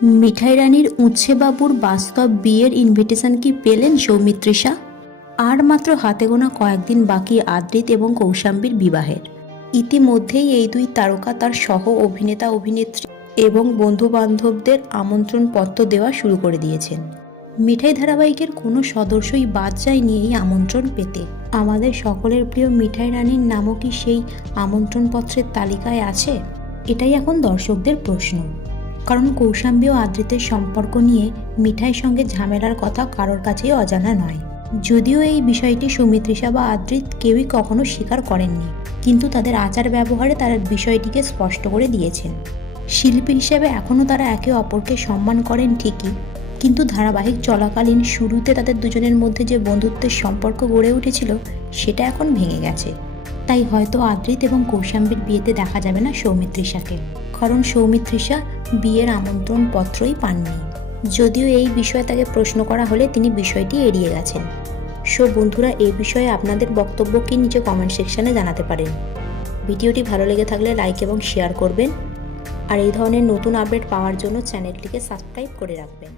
মিঠাই রানীর উচ্ছে বাবুর বাস্তব বিয়ের ইনভিটেশন কি পেলেন সৌমিত্রিষা? আর মাত্র হাতে গোনা কয়েকদিন বাকি আদ্রিত এবং কৌশাম্বীর বিবাহের। ইতিমধ্যেই এই দুই তারকা তার সহ অভিনেতা অভিনেত্রী এবং বন্ধু বান্ধবদের আমন্ত্রণ পত্র দেওয়া শুরু করে দিয়েছেন। মিঠাই ধারাবাহিকের কোনো সদস্যই বাদ যায়নি এই আমন্ত্রণ পেতে। আমাদের সকলের প্রিয় মিঠাই রানীর নামও কি সেই আমন্ত্রণপত্রের তালিকায় আছে? এটাই এখন দর্শকদের প্রশ্ন। কারণ কৌশাম্বী ও আদ্রিতের সম্পর্ক নিয়ে মিঠাইয়ের সঙ্গে ঝামেলার কথা কারোর কাছেই অজানা নয়। যদিও এই বিষয়টি সৌমিত্রিষা বা আদ্রিত কেউই কখনো স্বীকার করেননি, কিন্তু তাদের আচার ব্যবহারে তারা বিষয়টিকে স্পষ্ট করে দিয়েছেন। শিল্পী হিসেবে এখনও তারা একে অপরকে সম্মান করেন ঠিকই, কিন্তু ধারাবাহিক চলাকালীন শুরুতে তাদের দুজনের মধ্যে যে বন্ধুত্বের সম্পর্ক গড়ে উঠেছিল সেটা এখন ভেঙে গেছে। তাই হয়তো আদ্রিত এবং কৌশাম্বীর বিয়েতে দেখা যাবে না সৌমিত্রিষাকে, কারণ সৌমিত্রিষা বিয়ের আমন্ত্রণ পত্রই পাননি। যদিও এই বিষয়ে তাকে প্রশ্ন করা হলে তিনি বিষয়টি এড়িয়ে গেছেন। সো বন্ধুরা, এই বিষয়ে আপনাদের বক্তব্য কি নিচে কমেন্ট সেকশনে জানাতে পারেন। ভিডিওটি ভালো লেগে থাকলে লাইক এবং শেয়ার করবেন, আর এই ধরনের নতুন আপডেট পাওয়ার জন্য চ্যানেলটিকে সাবস্ক্রাইব করে রাখবেন।